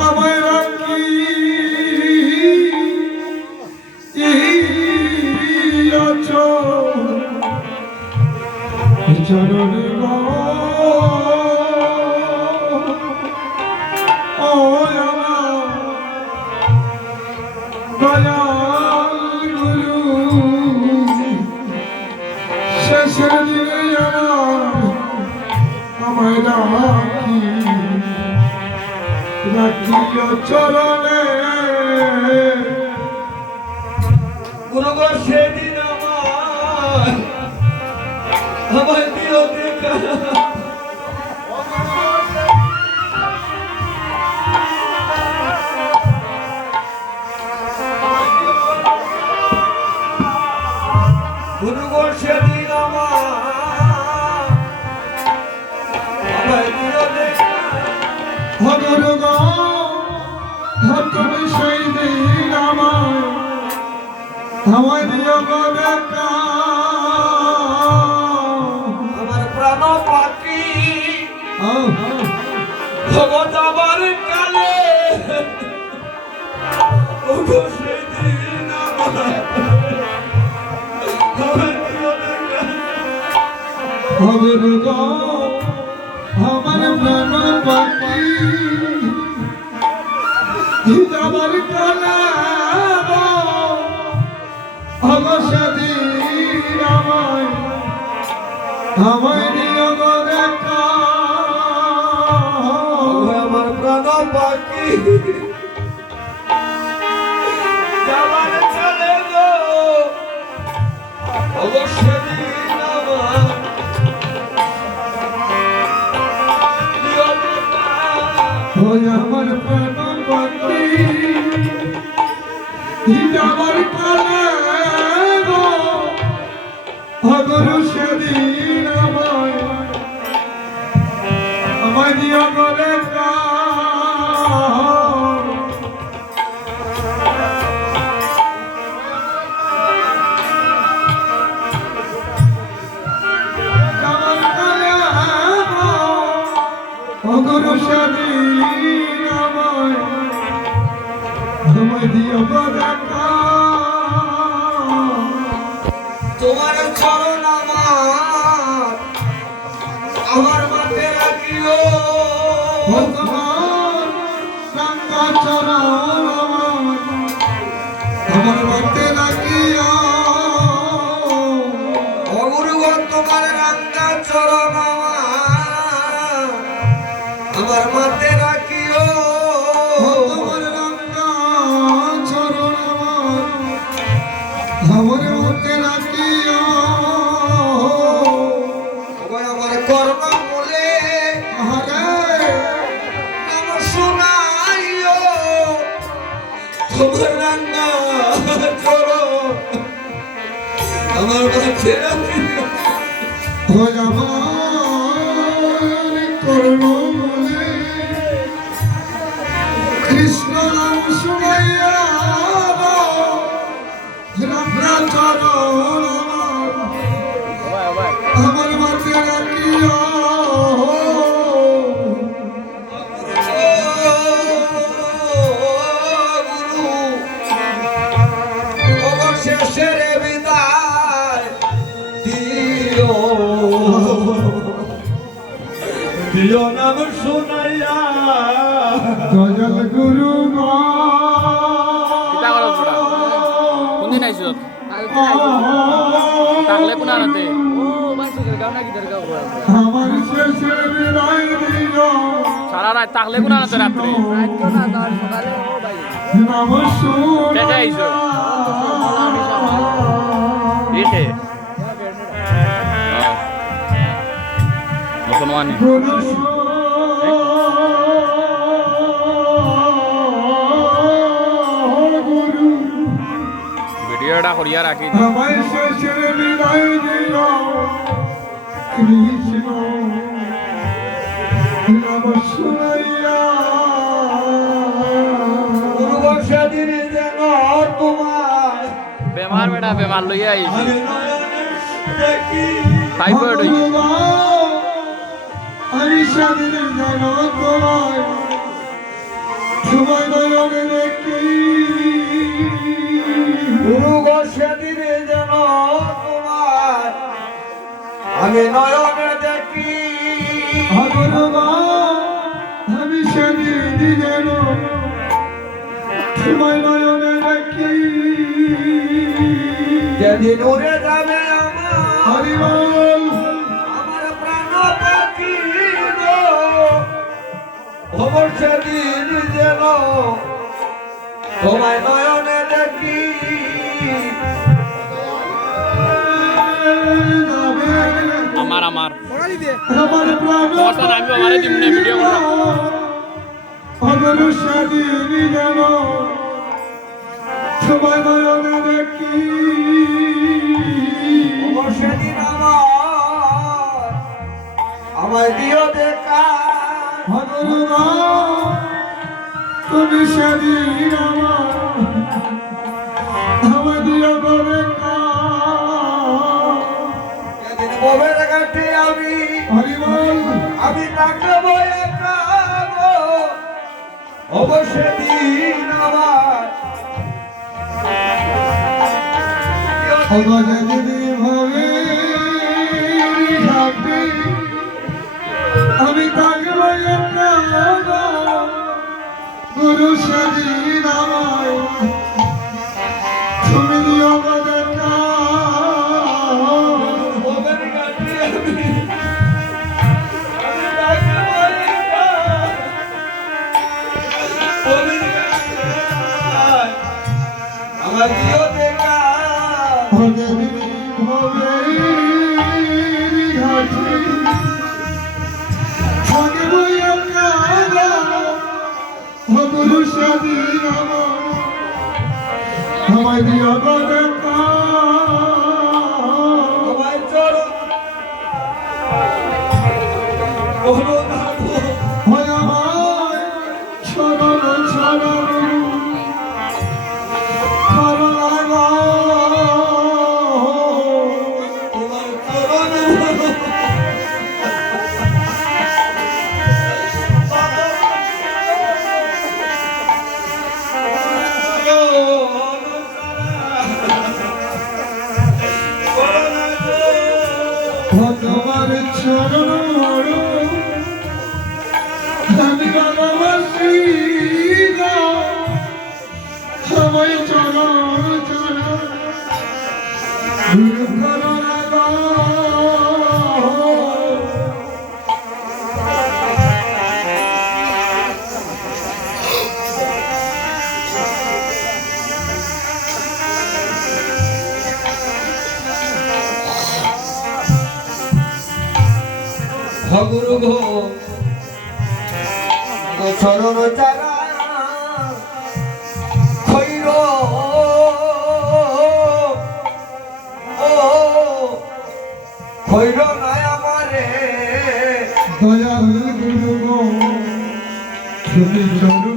আমায় রাখি আছো চরণে ও আমার দয়াল গুরু শেষের দিনে আমায় রাখিও চরণে গুরুগো সেদিন আমায় দিও দেখা গুরুগো সেদিন আমায় দিও দেখা গুরু গো তুমি সেই দিন আমায় দিও গো দেখা আমার প্রাণ পাখি ভগবান কালে ওগো সেদিন আমায় দিও দেখা গুরু গো আমার প্রাণ পাখি যাবার কালে অবসাদীন আমায় দিও গো দেখা আমার প্রাণ পাখি যাবার চলে গো অবশ্যই আমার প্রাণ পাখি যাবার কালে গুরু সেদিন আমায় দিও গো দেখা যাবার কালে গুরু সেদিন আমায় দিও গো দেখা তোমার চরণ আমার মাঝে রাখিও ভগবান গঙ্গা চরণ আমার মাতে রাখিও অগুরুগো তোমার রাঙ্গা চরণ আমার মাঝে রাখিও তোমার গঙ্গা চরণ আমার মাতে রাখিও আমার কর্ম মূলে আরে নাম শোনাইও তোমার রাঙ্গা চরণ আমার মাঝে রাখিও কর্ম বলে কৃষ্ণ নাম শুনাইয়া চরণ আমার মাঝে রাখিও শেষের বিদায় দিও দিও নাম শোনাইয়া গজল গুরু কোনদিন আইছো তাহলে কোন আনাতে আমার শেষের বিদায় দিও সারা রাত তাহলে কোন আনাতে রাত্রে নাম কে আইছো দেখে মুসলমান ভিডিওটা করিয়া রাখি আমায় শেষের বিদায় দিও কৃষ্ণ নাম শুনাইয়া সেদিন যেন তোমার বেমার বেটা বেমার লইয়া আইছি আমি নয়নে দেখি টাইফয়েড হই আমি সেদিন যেন তোমায় তোমায় নয়নে দেখি গুরু গো সেদিনে যেন তোমার আমি নয়নে দেখি আমি সেদিন যেন তোমায় নয়নে দেখি যেদিন উড়ে যাবে আমার হরিবল আমার প্রাণ পাখি গো খবর সেদিন যেন তোমায় নয়নে দেখি আমার আমার প্রাণ বর্তমান আমি আমারে দিমনে ভিডিও করলাম অগর সেদিন যেন তোমায় নয়নে দেখি খবর সেদিন আমায় দিও দেখা তুমি সেদিন আমার দিও করে যেদিন ববের ঘাটে হরিবল আমি তাকে বয়ে কাবো অবশ্যই দিন আমার যদি ভাবে আমি থাকবো গুরু সেদিন আমায় তুমি দিও দেখা ববের ঘাটে আমি তাকে বয়ে কাবো ববের ঘাটে আমার দিও দেখা যদি ভাবে থাকবো গুরু সেদিন আমায় দিও দেখা আমার চরণ ওহো নাগো হয় আমায় চরণ চরণ তোমার চরণ তোমার চরণ আমি ভালোবাসি সবাই চরণ চরণ গুরু করোনা ভগুরু গো চরণ চারা খৈর ও খৈর নাই আমারে দয়াল গুরু গো তুমি চরণ